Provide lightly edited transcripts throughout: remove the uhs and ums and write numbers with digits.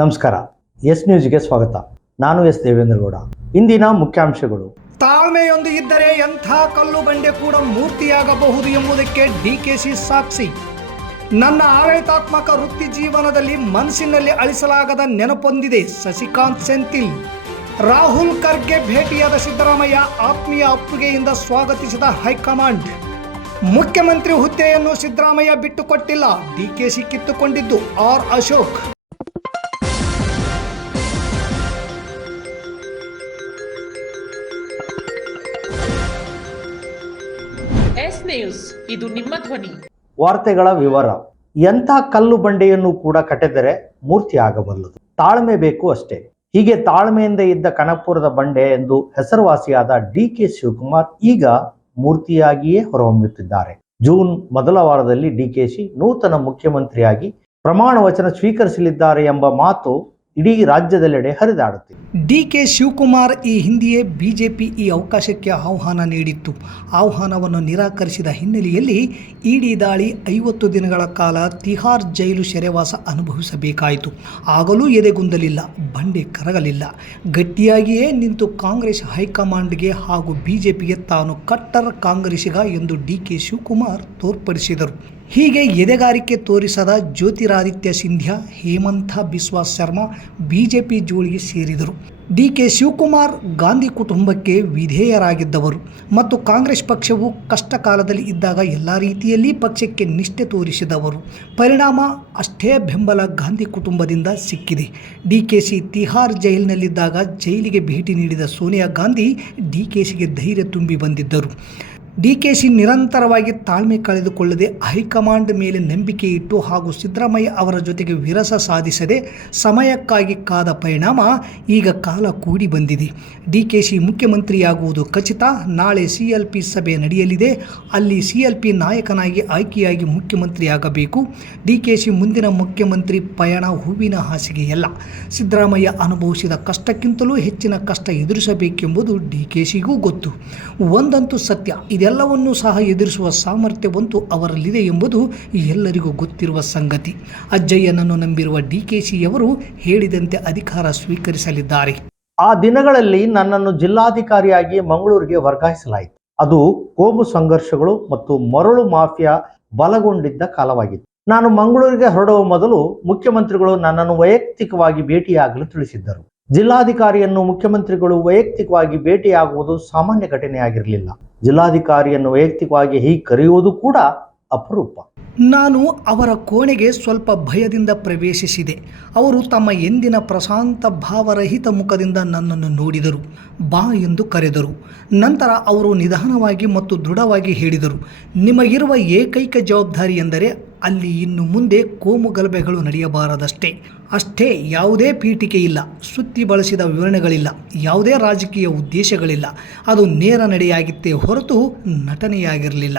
ನಮಸ್ಕಾರ. ಎಸ್ ನ್ಯೂಸ್ಗೆ ಸ್ವಾಗತ. ನಾನು ಎಸ್ ದೇವೇಂದ್ರಗೌಡ. ಇಂದಿನ ಮುಖ್ಯಾಂಶಗಳು. ತಾಳ್ಮೆಯೊಂದು ಇದ್ದರೆ ಎಂಥ ಕಲ್ಲು ಬಂಡೆ ಕೂಡ ಮೂರ್ತಿಯಾಗಬಹುದು ಎಂಬುದಕ್ಕೆ ಡಿಕೆಶಿ ಸಾಕ್ಷಿ. ನನ್ನ ಆಡಳಿತಾತ್ಮಕ ವೃತ್ತಿ ಜೀವನದಲ್ಲಿ ಮನಸ್ಸಿನಲ್ಲಿ ಅಳಿಸಲಾಗದ ನೆನಪೊಂದಿದೆ. ಶಶಿಕಾಂತ್ ಸೆಂಥಿಲ್. ರಾಹುಲ್ ಖರ್ಗೆ ಭೇಟಿಯಾದ ಸಿದ್ದರಾಮಯ್ಯ ಆತ್ಮೀಯ ಅಪ್ಪುಗೆಯಿಂದ ಸ್ವಾಗತಿಸಿದ ಹೈಕಮಾಂಡ್. ಮುಖ್ಯಮಂತ್ರಿ ಹುದ್ದೆಯನ್ನು ಸಿದ್ದರಾಮಯ್ಯ ಬಿಟ್ಟುಕೊಟ್ಟಿಲ್ಲ, ಡಿಕೆಶಿ ಕಿತ್ತುಕೊಂಡಿದ್ದು ಆರ್ ಅಶೋಕ್. ಎಸ್ ನ್ಯೂಸ್, ಇದು ನಿಮ್ಮ ಧ್ವನಿ. ವಾರ್ತೆಗಳ ವಿವರ. ಎಂಥ ಕಲ್ಲು ಬಂಡೆಯನ್ನು ಕೂಡ ಕಟ್ಟಿದರೆ ಮೂರ್ತಿ ಆಗಬಲ್ಲದು. ತಾಳ್ಮೆ ಬೇಕು ಅಷ್ಟೇ. ಹೀಗೆ ತಾಳ್ಮೆಯಿಂದ ಇದ್ದ ಕನಕಪುರದ ಬಂಡೆ ಎಂದು ಹೆಸರುವಾಸಿಯಾದ ಡಿಕೆ ಶಿವಕುಮಾರ್ ಈಗ ಮೂರ್ತಿಯಾಗಿಯೇ ಹೊರಹೊಮ್ಮುತ್ತಿದ್ದಾರೆ. ಜೂನ್ ಮೊದಲ ವಾರದಲ್ಲಿ ಡಿಕೆಶಿ ನೂತನ ಮುಖ್ಯಮಂತ್ರಿಯಾಗಿ ಪ್ರಮಾಣ ವಚನ ಸ್ವೀಕರಿಸಲಿದ್ದಾರೆ ಎಂಬ ಮಾತು ಇಡೀ ರಾಜ್ಯದೆಲ್ಲೆಡೆ ಹರಿದಾಡುತ್ತಿದೆ. ಡಿಕೆ ಶಿವಕುಮಾರ್ ಈ ಹಿಂದೆಯೇ ಬಿಜೆಪಿ ಈ ಅವಕಾಶಕ್ಕೆ ಆಹ್ವಾನ ನೀಡಿತ್ತು. ಆಹ್ವಾನವನ್ನು ನಿರಾಕರಿಸಿದ ಹಿನ್ನೆಲೆಯಲ್ಲಿ ಇಡಿ ದಾಳಿ 50 ದಿನಗಳ ಕಾಲ ತಿಹಾರ್ ಜೈಲು ಸೆರೆವಾಸ ಅನುಭವಿಸಬೇಕಾಯಿತು. ಆಗಲೂ ಎದೆಗುಂದಲಿಲ್ಲ, ಬಂಡೆ ಕರಗಲಿಲ್ಲ. ಗಟ್ಟಿಯಾಗಿಯೇ ನಿಂತು ಕಾಂಗ್ರೆಸ್ ಹೈಕಮಾಂಡ್ಗೆ ಹಾಗೂ ಬಿಜೆಪಿಗೆ ತಾನು ಕಟ್ಟರ್ ಕಾಂಗ್ರೆಸ್ಸಿಗ ಎಂದು ಡಿಕೆ ಶಿವಕುಮಾರ್ ತೋರ್ಪಡಿಸಿದರು. ಹೀಗೆ ಎದೆಗಾರಿಕೆ ತೋರಿಸದ ಜ್ಯೋತಿರಾದಿತ್ಯ ಸಿಂಧ್ಯಾ, ಹೇಮಂತ ಬಿಸ್ವಾ ಶರ್ಮಾ ಬಿಜೆಪಿ ಜೋಳಿಗೆ ಸೇರಿದರು. ಡಿಕೆ ಶಿವಕುಮಾರ್ ಗಾಂಧಿ ಕುಟುಂಬಕ್ಕೆ ವಿಧೇಯರಾಗಿದ್ದವರು ಮತ್ತು ಕಾಂಗ್ರೆಸ್ ಪಕ್ಷವು ಕಷ್ಟ ಕಾಲದಲ್ಲಿ ಇದ್ದಾಗ ಎಲ್ಲ ರೀತಿಯಲ್ಲಿ ಪಕ್ಷಕ್ಕೆ ನಿಷ್ಠೆ ತೋರಿಸಿದವರು. ಪರಿಣಾಮ ಅಷ್ಟೇ ಬೆಂಬಲ ಗಾಂಧಿ ಕುಟುಂಬದಿಂದ ಸಿಕ್ಕಿದೆ. ಡಿಕೆಶಿ ತಿಹಾರ್ ಜೈಲಿನಲ್ಲಿದ್ದಾಗ ಜೈಲಿಗೆ ಭೇಟಿ ನೀಡಿದ ಸೋನಿಯಾ ಗಾಂಧಿ ಡಿಕೆಶಿಗೆ ಧೈರ್ಯ ತುಂಬಿ ಬಂದಿದ್ದರು. ಡಿಕೆಶಿ ನಿರಂತರವಾಗಿ ತಾಳ್ಮೆ ಕಳೆದುಕೊಳ್ಳದೆ ಹೈಕಮಾಂಡ್ ಮೇಲೆ ನಂಬಿಕೆ ಇಟ್ಟು ಹಾಗೂ ಸಿದ್ದರಾಮಯ್ಯ ಅವರ ಜೊತೆಗೆ ವಿರಸ ಸಾಧಿಸದೆ ಸಮಯಕ್ಕಾಗಿ ಕಾದ ಪರಿಣಾಮ ಈಗ ಕಾಲ ಕೂಡಿ ಬಂದಿದೆ. ಡಿಕೆಶಿ ಮುಖ್ಯಮಂತ್ರಿಯಾಗುವುದು ಖಚಿತ. ನಾಳೆ CLP ಸಭೆ ನಡೆಯಲಿದೆ. ಅಲ್ಲಿ CLP ನಾಯಕನಾಗಿ ಆಯ್ಕೆಯಾಗಿ ಮುಖ್ಯಮಂತ್ರಿಯಾಗಬೇಕು. ಡಿಕೆಶಿ ಮುಂದಿನ ಮುಖ್ಯಮಂತ್ರಿ ಪಯಣ ಹೂವಿನ ಹಾಸಿಗೆಯಲ್ಲ. ಸಿದ್ದರಾಮಯ್ಯ ಅನುಭವಿಸಿದ ಕಷ್ಟಕ್ಕಿಂತಲೂ ಹೆಚ್ಚಿನ ಕಷ್ಟ ಎದುರಿಸಬೇಕೆಂಬುದು ಡಿಕೆಶಿಗೂ ಗೊತ್ತು. ಒಂದಂತೂ ಸತ್ಯ, ಇದೆಲ್ಲವನ್ನೂ ಸಹ ಎದುರಿಸುವ ಸಾಮರ್ಥ್ಯವಂತೂ ಅವರಲ್ಲಿದೆ ಎಂಬುದು ಎಲ್ಲರಿಗೂ ಗೊತ್ತಿರುವ ಸಂಗತಿ. ಅಜ್ಜಯ್ಯನನ್ನು ನಂಬಿರುವ ಡಿಕೆಶಿಯವರು ಹೇಳಿದಂತೆ ಅಧಿಕಾರ ಸ್ವೀಕರಿಸಲಿದ್ದಾರೆ. ಆ ದಿನಗಳಲ್ಲಿ ನನ್ನನ್ನು ಜಿಲ್ಲಾಧಿಕಾರಿಯಾಗಿ ಮಂಗಳೂರಿಗೆ ವರ್ಗಾಯಿಸಲಾಯಿತು. ಅದು ಕೋಮು ಸಂಘರ್ಷಗಳು ಮತ್ತು ಮರಳು ಮಾಫಿಯಾ ಬಲಗೊಂಡಿದ್ದ ಕಾಲವಾಗಿತ್ತು. ನಾನು ಮಂಗಳೂರಿಗೆ ಹೊರಡುವ ಮೊದಲು ಮುಖ್ಯಮಂತ್ರಿಗಳು ನನ್ನನ್ನು ವೈಯಕ್ತಿಕವಾಗಿ ಭೇಟಿಯಾಗಲು ತಿಳಿಸಿದ್ದರು. ಜಿಲ್ಲಾಧಿಕಾರಿಯನ್ನು ಮುಖ್ಯಮಂತ್ರಿಗಳು ವೈಯಕ್ತಿಕವಾಗಿ ಭೇಟಿಯಾಗುವುದು ಸಾಮಾನ್ಯ ಘಟನೆಯಾಗಿರಲಿಲ್ಲ. ಜಿಲ್ಲಾಧಿಕಾರಿಯನ್ನು ವೈಯಕ್ತಿಕವಾಗಿ ಹೀಗೆ ಕರೆಯುವುದು ಕೂಡ ಅಪರೂಪ. ನಾನು ಅವರ ಕೋಣೆಗೆ ಸ್ವಲ್ಪ ಭಯದಿಂದ ಪ್ರವೇಶಿಸಿದೆ. ಅವರು ತಮ್ಮ ಎಂದಿನ ಪ್ರಶಾಂತ ಭಾವರಹಿತ ಮುಖದಿಂದ ನನ್ನನ್ನು ನೋಡಿದರು. ಬಾ ಎಂದು ಕರೆದರು. ನಂತರ ಅವರು ನಿಧಾನವಾಗಿ ಮತ್ತು ದೃಢವಾಗಿ ಹೇಳಿದರು, ನಿಮಗಿರುವ ಏಕೈಕ ಜವಾಬ್ದಾರಿ ಎಂದರೆ ಅಲ್ಲಿ ಇನ್ನು ಮುಂದೆ ಕೋಮು ಗಲಭೆಗಳು ನಡೆಯಬಾರದಷ್ಟೇ. ಅಷ್ಟೇ. ಯಾವುದೇ ಪೀಠಿಕೆ ಇಲ್ಲ, ಸುತ್ತಿ ಬಳಸಿದ ವಿವರಣೆಗಳಿಲ್ಲ, ಯಾವುದೇ ರಾಜಕೀಯ ಉದ್ದೇಶಗಳಿಲ್ಲ. ಅದು ನೇರ ನಡೆಯಾಗಿತ್ತೇ ಹೊರತು ನಟನೆಯಾಗಿರಲಿಲ್ಲ.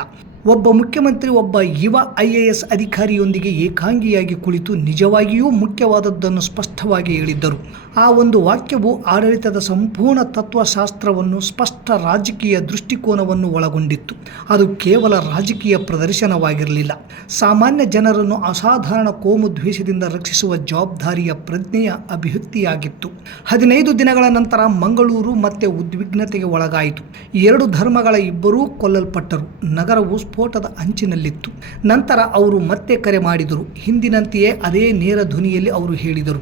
ಒಬ್ಬ ಮುಖ್ಯಮಂತ್ರಿ ಒಬ್ಬ ಯುವ IAS ಅಧಿಕಾರಿಯೊಂದಿಗೆ ಏಕಾಂಗಿಯಾಗಿ ಕುಳಿತು ನಿಜವಾಗಿಯೂ ಮುಖ್ಯವಾದದ್ದನ್ನು ಸ್ಪಷ್ಟವಾಗಿ ಹೇಳಿದ್ದರು. ಆ ಒಂದು ವಾಕ್ಯವು ಆಡಳಿತದ ಸಂಪೂರ್ಣ ತತ್ವಶಾಸ್ತ್ರವನ್ನು, ಸ್ಪಷ್ಟ ರಾಜಕೀಯ ದೃಷ್ಟಿಕೋನವನ್ನು ಒಳಗೊಂಡಿತ್ತು. ಅದು ಕೇವಲ ರಾಜಕೀಯ ಪ್ರದರ್ಶನವಾಗಿರಲಿಲ್ಲ. ಸಾಮಾನ್ಯ ಜನರನ್ನು ಅಸಾಧಾರಣ ಕೋಮು ದ್ವೇಷದಿಂದ ರಕ್ಷಿಸುವ ಜವಾಬ್ದಾರಿಯ ಪ್ರಜ್ಞೆಯ ಅಭಿವ್ಯಕ್ತಿಯಾಗಿತ್ತು. 15 ದಿನಗಳ ನಂತರ ಮಂಗಳೂರು ಮತ್ತೆ ಉದ್ವಿಗ್ನತೆಗೆ ಒಳಗಾಯಿತು. 2 ಧರ್ಮಗಳ ಇಬ್ಬರೂ ಕೊಲ್ಲಲ್ಪಟ್ಟರು. ನಗರವು ಸ್ಫೋಟದ ಅಂಚಿನಲ್ಲಿತ್ತು. ನಂತರ ಅವರು ಮತ್ತೆ ಕರೆ ಮಾಡಿದರು. ಹಿಂದಿನಂತೆಯೇ ಅದೇ ನೇರ ಧ್ವನಿಯಲ್ಲಿ ಅವರು ಹೇಳಿದರು,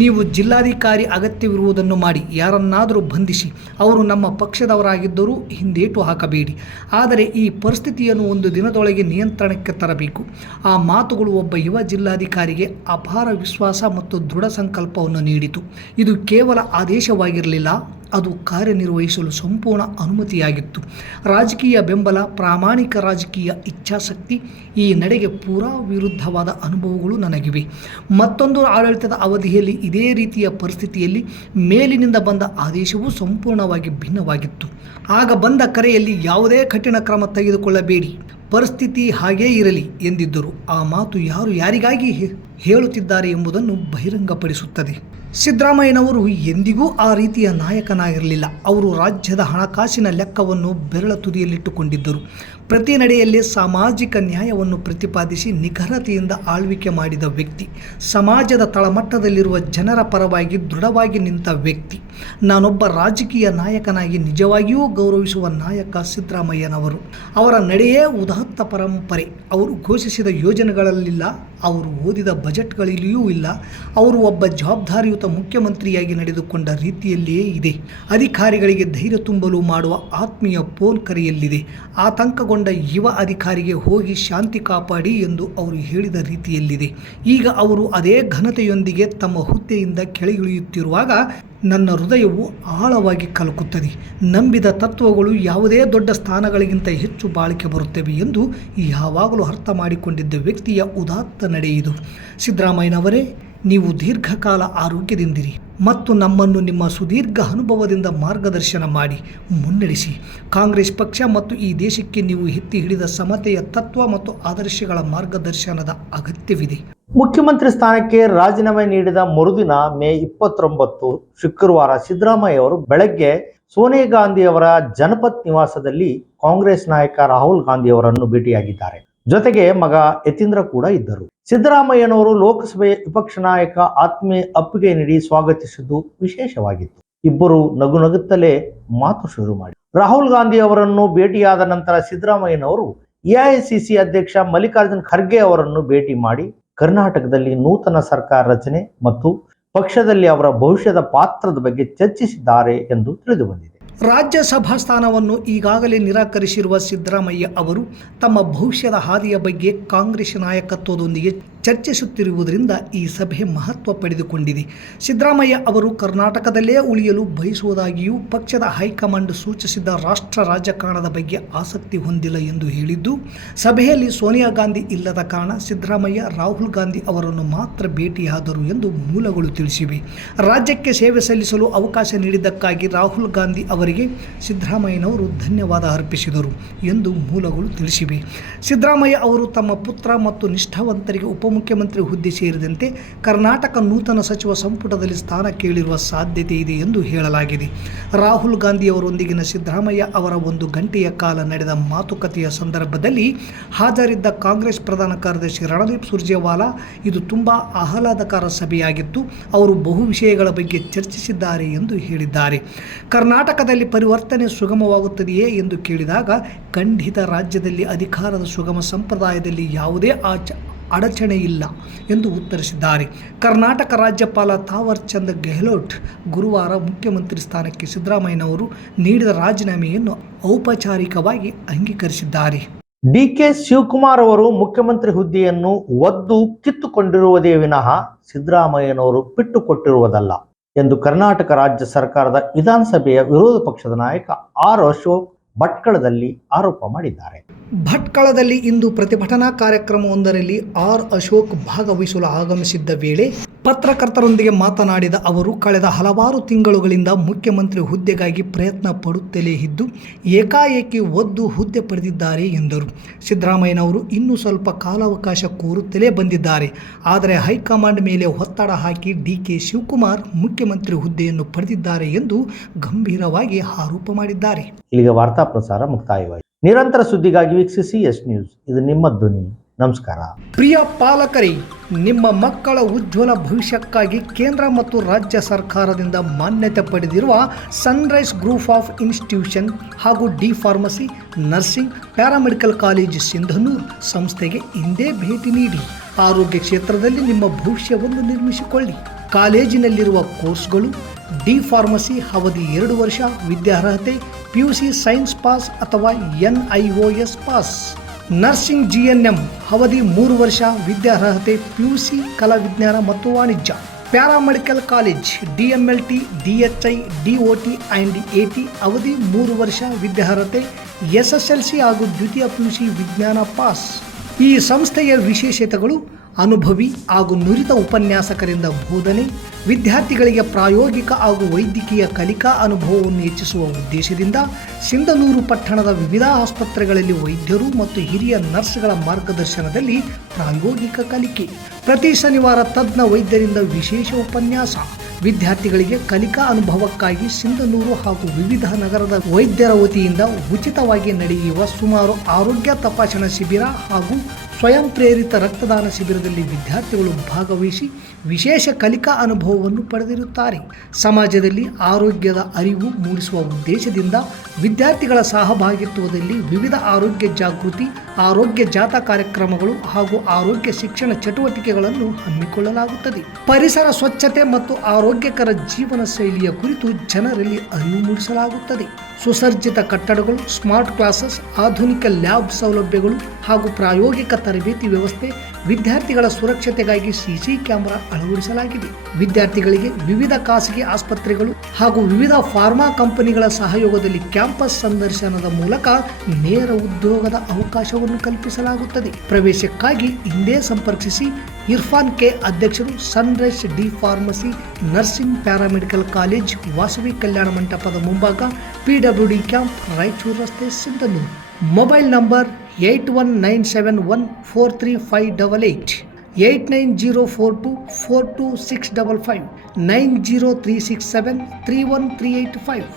ನೀವು ಜಿಲ್ಲಾಧಿಕಾರಿ ಅಗತ್ಯವಿರುವುದನ್ನು ಮಾಡಿ, ಯಾರನ್ನಾದರೂ ಬಂಧಿಸಿ, ಅವರು ನಮ್ಮ ಪಕ್ಷದವರಾಗಿದ್ದರೂ ಹಿಂದೇಟು ಹಾಕಬೇಡಿ. ಆದರೆ ಈ ಪರಿಸ್ಥಿತಿಯನ್ನು ಒಂದು ದಿನದೊಳಗೆ ನಿಯಂತ್ರಣಕ್ಕೆ ತರಬೇಕು. ಆ ಮಾತುಗಳು ಒಬ್ಬ ಯುವ ಜಿಲ್ಲಾಧಿಕಾರಿಗೆ ಅಪಾರ ವಿಶ್ವಾಸ ಮತ್ತು ದೃಢ ಸಂಕಲ್ಪವನ್ನು ನೀಡಿತು. ಇದು ಕೇವಲ ಆದೇಶವಾಗಿರಲಿಲ್ಲ, ಅದು ಕಾರ್ಯನಿರ್ವಹಿಸಲು ಸಂಪೂರ್ಣ ಅನುಮತಿಯಾಗಿತ್ತು. ರಾಜಕೀಯ ಬೆಂಬಲ, ಪ್ರಾಮಾಣಿಕ ರಾಜಕೀಯ ಇಚ್ಛಾಶಕ್ತಿ, ಈ ನಡೆಗೆ ಪೂರಾ ವಿರುದ್ಧವಾದ ಅನುಭವಗಳು ನನಗಿವೆ. ಮತ್ತೊಂದು ಆಡಳಿತದ ಅವಧಿಯಲ್ಲಿ ಇದೇ ರೀತಿಯ ಪರಿಸ್ಥಿತಿಯಲ್ಲಿ ಮೇಲಿನಿಂದ ಬಂದ ಆದೇಶವು ಸಂಪೂರ್ಣವಾಗಿ ಭಿನ್ನವಾಗಿತ್ತು. ಆಗ ಬಂದ ಕರೆಯಲ್ಲಿ ಯಾವುದೇ ಕಠಿಣ ಕ್ರಮ ತೆಗೆದುಕೊಳ್ಳಬೇಡಿ, ಪರಿಸ್ಥಿತಿ ಹಾಗೇ ಇರಲಿ ಎಂದಿದ್ದರು. ಆ ಮಾತು ಯಾರು ಯಾರಿಗಾಗಿ ಹೇಳುತ್ತಿದ್ದಾರೆ ಎಂಬುದನ್ನು ಬಹಿರಂಗಪಡಿಸುತ್ತದೆ. ಸಿದ್ದರಾಮಯ್ಯನವರು ಎಂದಿಗೂ ಆ ರೀತಿಯ ನಾಯಕನಾಗಿರಲಿಲ್ಲ. ಅವರು ರಾಜ್ಯದ ಹಣಕಾಸಿನ ಲೆಕ್ಕವನ್ನು ಬೆರಳ ತುದಿಯಲ್ಲಿಟ್ಟುಕೊಂಡಿದ್ದರು. ಪ್ರತಿ ನಡೆಯಲ್ಲಿ ಸಾಮಾಜಿಕ ನ್ಯಾಯವನ್ನು ಪ್ರತಿಪಾದಿಸಿ ನಿಖರತೆಯಿಂದ ಆಳ್ವಿಕೆ ಮಾಡಿದ ವ್ಯಕ್ತಿ, ಸಮಾಜದ ತಳಮಟ್ಟದಲ್ಲಿರುವ ಜನರ ಪರವಾಗಿ ದೃಢವಾಗಿ ನಿಂತ ವ್ಯಕ್ತಿ. ನಾನೊಬ್ಬ ರಾಜಕೀಯ ನಾಯಕನಾಗಿ ನಿಜವಾಗಿಯೂ ಗೌರವಿಸುವ ನಾಯಕ ಸಿದ್ದರಾಮಯ್ಯನವರು. ಅವರ ನಡೆಯೇ ಉದಾತ್ತ ಪರಂಪರೆ. ಅವರು ಘೋಷಿಸಿದ ಯೋಜನೆಗಳಲ್ಲಿಲ್ಲ, ಅವರು ಓದಿದ ಬಜೆಟ್ಗಳಲ್ಲಿಯೂ ಇಲ್ಲ. ಅವರು ಒಬ್ಬ ಜವಾಬ್ದಾರಿಯುತ ಮುಖ್ಯಮಂತ್ರಿಯಾಗಿ ನಡೆದುಕೊಂಡ ರೀತಿಯಲ್ಲಿಯೇ ಇದೆ. ಅಧಿಕಾರಿಗಳಿಗೆ ಧೈರ್ಯ ತುಂಬಲು ಮಾಡುವ ಆತ್ಮೀಯ ಫೋನ್ ಕರೆಯಲ್ಲಿದೆ. ಆತಂಕಗೊಂಡ ಯುವ ಅಧಿಕಾರಿಗೆ ಹೋಗಿ ಶಾಂತಿ ಕಾಪಾಡಿ ಎಂದು ಅವರು ಹೇಳಿದ ರೀತಿಯಲ್ಲಿದೆ. ಈಗ ಅವರು ಅದೇ ಘನತೆಯೊಂದಿಗೆ ತಮ್ಮ ಹುದ್ದೆಯಿಂದ ಕೆಳಗಿಳಿಯುತ್ತಿರುವಾಗ ನನ್ನ ಹೃದಯವು ಆಳವಾಗಿ ಕಲಕುತ್ತದೆ. ನಂಬಿದ ತತ್ವಗಳು ಯಾವುದೇ ದೊಡ್ಡ ಸ್ಥಾನಗಳಿಗಿಂತ ಹೆಚ್ಚು ಬಾಳಿಕೆ ಬರುತ್ತವೆ ಎಂದು ಯಾವಾಗಲೂ ಅರ್ಥ ಮಾಡಿಕೊಂಡಿದ್ದ ವ್ಯಕ್ತಿಯ ಉದಾತ್ತ ನಡೆಯಿದು. ಸಿದ್ದರಾಮಯ್ಯನವರೇ, ನೀವು ದೀರ್ಘಕಾಲ ಆರೋಗ್ಯದಿಂದಿರಿ ಮತ್ತು ನಮ್ಮನ್ನು ನಿಮ್ಮ ಸುದೀರ್ಘ ಅನುಭವದಿಂದ ಮಾರ್ಗದರ್ಶನ ಮಾಡಿ ಮುನ್ನಡೆಸಿ. ಕಾಂಗ್ರೆಸ್ ಪಕ್ಷ ಮತ್ತು ಈ ದೇಶಕ್ಕೆ ನೀವು ಎತ್ತಿ ಹಿಡಿದ ಸಮತೆಯ ತತ್ವ ಮತ್ತು ಆದರ್ಶಗಳ ಮಾರ್ಗದರ್ಶನದ ಅಗತ್ಯವಿದೆ. ಮುಖ್ಯಮಂತ್ರಿ ಸ್ಥಾನಕ್ಕೆ ರಾಜೀನಾಮೆ ನೀಡಿದ ಮರುದಿನ ಮೇ 29 ಶುಕ್ರವಾರ ಸಿದ್ದರಾಮಯ್ಯ ಅವರು ಬೆಳಗ್ಗೆ ಸೋನಿಯಾ ಗಾಂಧಿ ಅವರ ಜನಪತ್ ನಿವಾಸದಲ್ಲಿ ಕಾಂಗ್ರೆಸ್ ನಾಯಕ ರಾಹುಲ್ ಗಾಂಧಿ ಅವರನ್ನು ಭೇಟಿಯಾಗಿದ್ದಾರೆ. ಜೊತೆಗೆ ಮಗ ಯತೀಂದ್ರ ಕೂಡ ಇದ್ದರು. ಸಿದ್ದರಾಮಯ್ಯನವರು ಲೋಕಸಭೆ ವಿಪಕ್ಷ ನಾಯಕ ಆತ್ಮೀಯ ಅಪ್ಪಿಗೆ ನೀಡಿ ಸ್ವಾಗತಿಸಿದ್ದು ವಿಶೇಷವಾಗಿತ್ತು. ಇಬ್ಬರು ನಗುತ್ತಲೇ ಮಾತು ಶುರು ಮಾಡಿ ರಾಹುಲ್ ಗಾಂಧಿ ಅವರನ್ನು ಭೇಟಿಯಾದ ನಂತರ ಸಿದ್ದರಾಮಯ್ಯನವರು ಎಐಸಿಸಿ ಅಧ್ಯಕ್ಷ ಮಲ್ಲಿಕಾರ್ಜುನ್ ಖರ್ಗೆ ಅವರನ್ನು ಭೇಟಿ ಮಾಡಿ ಕರ್ನಾಟಕದಲ್ಲಿ ನೂತನ ಸರ್ಕಾರ ರಚನೆ ಮತ್ತು ಪಕ್ಷದಲ್ಲಿ ಅವರ ಭವಿಷ್ಯದ ಪಾತ್ರದ ಬಗ್ಗೆ ಚರ್ಚಿಸಿದ್ದಾರೆ ಎಂದು ತಿಳಿದು ಬಂದಿದೆ. ರಾಜ್ಯಸಭಾ ಸ್ಥಾನವನ್ನು ಈಗಾಗಲೇ ನಿರಾಕರಿಸಿರುವ ಸಿದ್ದರಾಮಯ್ಯ ಅವರು ತಮ್ಮ ಭವಿಷ್ಯದ ಹಾದಿಯ ಬಗ್ಗೆ ಕಾಂಗ್ರೆಸ್ ನಾಯಕತ್ವದೊಂದಿಗೆ ಚರ್ಚಿಸುತ್ತಿರುವುದರಿಂದ ಈ ಸಭೆ ಮಹತ್ವ ಪಡೆದುಕೊಂಡಿದೆ. ಸಿದ್ದರಾಮಯ್ಯ ಅವರು ಕರ್ನಾಟಕದಲ್ಲೇ ಉಳಿಯಲು ಬಯಸುವುದಾಗಿಯೂ ಪಕ್ಷದ ಹೈಕಮಾಂಡ್ ಸೂಚಿಸಿದ ರಾಷ್ಟ್ರ ರಾಜಕಾರಣದ ಬಗ್ಗೆ ಆಸಕ್ತಿ ಹೊಂದಿಲ್ಲ ಎಂದು ಹೇಳಿದ್ದು, ಸಭೆಯಲ್ಲಿ ಸೋನಿಯಾ ಗಾಂಧಿ ಇಲ್ಲದ ಕಾರಣ ಸಿದ್ದರಾಮಯ್ಯ ರಾಹುಲ್ ಗಾಂಧಿ ಅವರನ್ನು ಮಾತ್ರ ಭೇಟಿಯಾದರು ಎಂದು ಮೂಲಗಳು ತಿಳಿಸಿವೆ. ರಾಜ್ಯಕ್ಕೆ ಸೇವೆ ಸಲ್ಲಿಸಲು ಅವಕಾಶ ನೀಡಿದ್ದಕ್ಕಾಗಿ ರಾಹುಲ್ ಗಾಂಧಿ ಅವರಿಗೆ ಸಿದ್ದರಾಮಯ್ಯನವರು ಧನ್ಯವಾದ ಅರ್ಪಿಸಿದರು ಎಂದು ಮೂಲಗಳು ತಿಳಿಸಿವೆ. ಸಿದ್ದರಾಮಯ್ಯ ಅವರು ತಮ್ಮ ಪುತ್ರ ಮತ್ತು ನಿಷ್ಠಾವಂತರಿಗೆ ಉಪಮುಖ್ಯಮಂತ್ರಿ ಹುದ್ದೆ ಸೇರಿದಂತೆ ಕರ್ನಾಟಕ ನೂತನ ಸಚಿವ ಸಂಪುಟದಲ್ಲಿ ಸ್ಥಾನ ಕೇಳಿರುವ ಸಾಧ್ಯತೆ ಇದೆ ಎಂದು ಹೇಳಲಾಗಿದೆ. ರಾಹುಲ್ ಗಾಂಧಿ ಅವರೊಂದಿಗಿನ ಸಿದ್ದರಾಮಯ್ಯ ಅವರ 1 ಗಂಟೆಯ ಕಾಲ ನಡೆದ ಮಾತುಕತೆಯ ಸಂದರ್ಭದಲ್ಲಿ ಹಾಜರಿದ್ದ ಕಾಂಗ್ರೆಸ್ ಪ್ರಧಾನ ಕಾರ್ಯದರ್ಶಿ ರಣದೀಪ್ ಸುರ್ಜೇವಾಲಾ, ಇದು ತುಂಬಾ ಆಹ್ಲಾದಕರ ಸಭೆಯಾಗಿತ್ತು. ಅವರು ಬಹು ವಿಷಯಗಳ ಬಗ್ಗೆ ಚರ್ಚಿಸಿದ್ದಾರೆ ಎಂದು ಹೇಳಿದ್ದಾರೆ. ಕರ್ನಾಟಕದಲ್ಲಿ ಪರಿವರ್ತನೆ ಸುಗಮವಾಗುತ್ತದೆಯೇ ಎಂದು ಕೇಳಿದಾಗ, ಖಂಡಿತ ರಾಜ್ಯದಲ್ಲಿ ಅಧಿಕಾರದ ಸುಗಮ ಸಂಪ್ರದಾಯದಲ್ಲಿ ಯಾವುದೇ ಅಡಚಣೆ ಇಲ್ಲ ಎಂದು ಉತ್ತರಿಸಿದ್ದಾರೆ. ಕರ್ನಾಟಕ ರಾಜ್ಯಪಾಲ ತಾವರ್ ಚಂದ್ ಗೆಹ್ಲೋಟ್ ಗುರುವಾರ ಮುಖ್ಯಮಂತ್ರಿ ಸ್ಥಾನಕ್ಕೆ ಸಿದ್ದರಾಮಯ್ಯನವರು ನೀಡಿದ ರಾಜೀನಾಮೆಯನ್ನು ಔಪಚಾರಿಕವಾಗಿ ಅಂಗೀಕರಿಸಿದ್ದಾರೆ. ಡಿಕೆ ಶಿವಕುಮಾರ್ ಅವರು ಮುಖ್ಯಮಂತ್ರಿ ಹುದ್ದೆಯನ್ನು ಒದ್ದು ಕಿತ್ತುಕೊಂಡಿರುವುದೇ ವಿನಃ ಸಿದ್ದರಾಮಯ್ಯನವರು ಬಿಟ್ಟುಕೊಟ್ಟಿರುವುದಲ್ಲ ಎಂದು ಕರ್ನಾಟಕ ರಾಜ್ಯ ಸರ್ಕಾರದ ವಿಧಾನಸಭೆಯ ವಿರೋಧ ಪಕ್ಷದ ನಾಯಕ ಆರ್ ಅಶೋಕ್ ಭಟ್ಕಳದಲ್ಲಿ ಆರೋಪ ಮಾಡಿದ್ದಾರೆ. ಭಟ್ಕಳದಲ್ಲಿ ಇಂದು ಪ್ರತಿಭಟನಾ ಕಾರ್ಯಕ್ರಮವೊಂದರಲ್ಲಿ ಆರ್ ಅಶೋಕ್ ಭಾಗವಹಿಸಲು ಆಗಮಿಸಿದ್ದ ವೇಳೆ ಪತ್ರಕರ್ತರೊಂದಿಗೆ ಮಾತನಾಡಿದ ಅವರು, ಕಳೆದ ಹಲವಾರು ತಿಂಗಳುಗಳಿಂದ ಮುಖ್ಯಮಂತ್ರಿ ಹುದ್ದೆಗಾಗಿ ಪ್ರಯತ್ನ ಪಡುತ್ತಲೇ ಇದ್ದು ಏಕಾಏಕಿ ಒದ್ದು ಹುದ್ದೆ ಪಡೆದಿದ್ದಾರೆ ಎಂದರು. ಸಿದ್ದರಾಮಯ್ಯನವರು ಇನ್ನೂ ಸ್ವಲ್ಪ ಕಾಲಾವಕಾಶ ಕೋರುತ್ತಲೇ ಬಂದಿದ್ದಾರೆ. ಆದರೆ ಹೈಕಮಾಂಡ್ ಮೇಲೆ ಒತ್ತಡ ಹಾಕಿ ಡಿಕೆ ಶಿವಕುಮಾರ್ ಮುಖ್ಯಮಂತ್ರಿ ಹುದ್ದೆಯನ್ನು ಪಡೆದಿದ್ದಾರೆ ಎಂದು ಗಂಭೀರವಾಗಿ ಆರೋಪ ಮಾಡಿದ್ದಾರೆ. ಇಲ್ಲಿಗೆ ವಾರ್ತಾ ಪ್ರಸಾರ ಮುಕ್ತಾಯವಾಯಿತು. ನಿರಂತರ ಸುದ್ದಿಗಾಗಿ ವೀಕ್ಷಿಸಿ ಎಸ್ ನ್ಯೂಸ್, ಇದು ನಿಮ್ಮ ಧ್ವನಿ. ನಮಸ್ಕಾರ. ಪ್ರಿಯ ಪಾಲಕರೇ, ನಿಮ್ಮ ಮಕ್ಕಳ ಉಜ್ವಲ ಭವಿಷ್ಯಕ್ಕಾಗಿ ಕೇಂದ್ರ ಮತ್ತು ರಾಜ್ಯ ಸರ್ಕಾರದಿಂದ ಮಾನ್ಯತೆ ಪಡೆದಿರುವ ಸನ್ರೈಸ್ ಗ್ರೂಪ್ ಆಫ್ ಇನ್ಸ್ಟಿಟ್ಯೂಷನ್ ಹಾಗೂ D pharmacy, nursing, paramedical college Sindhanur ಸಂಸ್ಥೆಗೆ ಇಂದೇ ಭೇಟಿ ನೀಡಿ ಆರೋಗ್ಯ ಕ್ಷೇತ್ರದಲ್ಲಿ ನಿಮ್ಮ ಭವಿಷ್ಯವನ್ನು ನಿರ್ಮಿಸಿಕೊಳ್ಳಿ. ಕಾಲೇಜಿನಲ್ಲಿರುವ ಕೋರ್ಸ್ಗಳು: ಡಿ ಫಾರ್ಮಸಿ ಅವಧಿ 2 ವರ್ಷ, ವಿದ್ಯಾರ್ಹತೆ PUC ಸೈನ್ಸ್ ಪಾಸ್ ಅಥವಾ NIOS ಪಾಸ್. ನರ್ಸಿಂಗ್ GNM ಅವಧಿ 3 ವರ್ಷ, ವಿದ್ಯಾರ್ಹತೆ PUC ಕಲಾ ವಿಜ್ಞಾನ ಮತ್ತು ವಾಣಿಜ್ಯ. Paramedical college DMLT, DHI, DOT and AT ಅವಧಿ 3 ವರ್ಷ, ವಿದ್ಯಾರ್ಹತೆ SSLC ಹಾಗೂ ದ್ವಿತೀಯ PUC ವಿಜ್ಞಾನ ಪಾಸ್. ಈ ಸಂಸ್ಥೆಯ ವಿಶೇಷತೆಗಳು: ಅನುಭವಿ ಹಾಗೂ ನುರಿತ ಉಪನ್ಯಾಸಕರಿಂದ ಬೋಧನೆ, ವಿದ್ಯಾರ್ಥಿಗಳಿಗೆ ಪ್ರಾಯೋಗಿಕ ಹಾಗೂ ವೈದ್ಯಕೀಯ ಕಲಿಕಾ ಅನುಭವವನ್ನು ಹೆಚ್ಚಿಸುವ ಉದ್ದೇಶದಿಂದ ಸಿಂಧನೂರು ಪಟ್ಟಣದ ವಿವಿಧ ಆಸ್ಪತ್ರೆಗಳಲ್ಲಿ ವೈದ್ಯರು ಮತ್ತು ಹಿರಿಯ ನರ್ಸ್ಗಳ ಮಾರ್ಗದರ್ಶನದಲ್ಲಿ ಪ್ರಾಯೋಗಿಕ ಕಲಿಕೆ. ಪ್ರತಿ ಶನಿವಾರ ತಜ್ಞ ವೈದ್ಯರಿಂದ ವಿಶೇಷ ಉಪನ್ಯಾಸ. ವಿದ್ಯಾರ್ಥಿಗಳಿಗೆ ಕಲಿಕಾ ಅನುಭವಕ್ಕಾಗಿ ಸಿಂಧನೂರು ಹಾಗೂ ವಿವಿಧ ನಗರದ ವೈದ್ಯರ ವತಿಯಿಂದ ಉಚಿತವಾಗಿ ನಡೆಯುವ ಸುಮಾರು ಆರೋಗ್ಯ ತಪಾಸಣಾ ಶಿಬಿರ ಹಾಗೂ ಸ್ವಯಂ ಪ್ರೇರಿತ ರಕ್ತದಾನ ಶಿಬಿರದಲ್ಲಿ ವಿದ್ಯಾರ್ಥಿಗಳು ಭಾಗವಹಿಸಿ ವಿಶೇಷ ಕಲಿಕಾ ಅನುಭವವನ್ನು ಪಡೆದಿರುತ್ತಾರೆ. ಸಮಾಜದಲ್ಲಿ ಆರೋಗ್ಯದ ಅರಿವು ಮೂಡಿಸುವ ಉದ್ದೇಶದಿಂದ ವಿದ್ಯಾರ್ಥಿಗಳ ಸಹಭಾಗಿತ್ವದಲ್ಲಿ ವಿವಿಧ ಆರೋಗ್ಯ ಜಾಗೃತಿ, ಆರೋಗ್ಯ ಜಾಥಾ ಕಾರ್ಯಕ್ರಮಗಳು ಹಾಗೂ ಆರೋಗ್ಯ ಶಿಕ್ಷಣ ಚಟುವಟಿಕೆಗಳನ್ನು ಹಮ್ಮಿಕೊಳ್ಳಲಾಗುತ್ತದೆ. ಪರಿಸರ ಸ್ವಚ್ಛತೆ ಮತ್ತು ಆರೋಗ್ಯಕರ ಜೀವನ ಶೈಲಿಯ ಕುರಿತು ಜನರಲ್ಲಿ ಅರಿವು ಮೂಡಿಸಲಾಗುತ್ತದೆ. ಸುಸಜ್ಜಿತ ಕಟ್ಟಡಗಳು, ಸ್ಮಾರ್ಟ್ ಕ್ಲಾಸಸ್, ಆಧುನಿಕ ಲ್ಯಾಬ್ ಸೌಲಭ್ಯಗಳು ಹಾಗೂ ಪ್ರಾಯೋಗಿಕ ತರಬೇತಿ ವ್ಯವಸ್ಥೆ. ವಿದ್ಯಾರ್ಥಿಗಳ ಸುರಕ್ಷತೆಗಾಗಿ ಸಿಸಿ ಕ್ಯಾಮೆರಾ ಅಳವಡಿಸಲಾಗಿದೆ. ವಿದ್ಯಾರ್ಥಿಗಳಿಗೆ ವಿವಿಧ ಖಾಸಗಿ ಆಸ್ಪತ್ರೆಗಳು ಹಾಗೂ ವಿವಿಧ ಫಾರ್ಮಾ ಕಂಪನಿಗಳ ಸಹಯೋಗದಲ್ಲಿ ಕ್ಯಾಂಪಸ್ ಸಂದರ್ಶನದ ಮೂಲಕ ನೇರ ಉದ್ಯೋಗದ ಅವಕಾಶವನ್ನು ಕಲ್ಪಿಸಲಾಗುತ್ತದೆ. ಪ್ರವೇಶಕ್ಕಾಗಿ ಹಿಂದೆ ಸಂಪರ್ಕಿಸಿ. ಇರ್ಫಾನ್ ಕೆ, ಅಧ್ಯಕ್ಷರು, sunrise D pharmacy nursing paramedical college, Vasavi Kalyana ಮಂಟಪದ ಮುಂಭಾಗ, PWD ಕ್ಯಾಂಪ್, ರಾಯಚೂರು ರಸ್ತೆ, ಸಿಂಧನೂರು. Mobile number 8197143588, 8904242655, 903673135.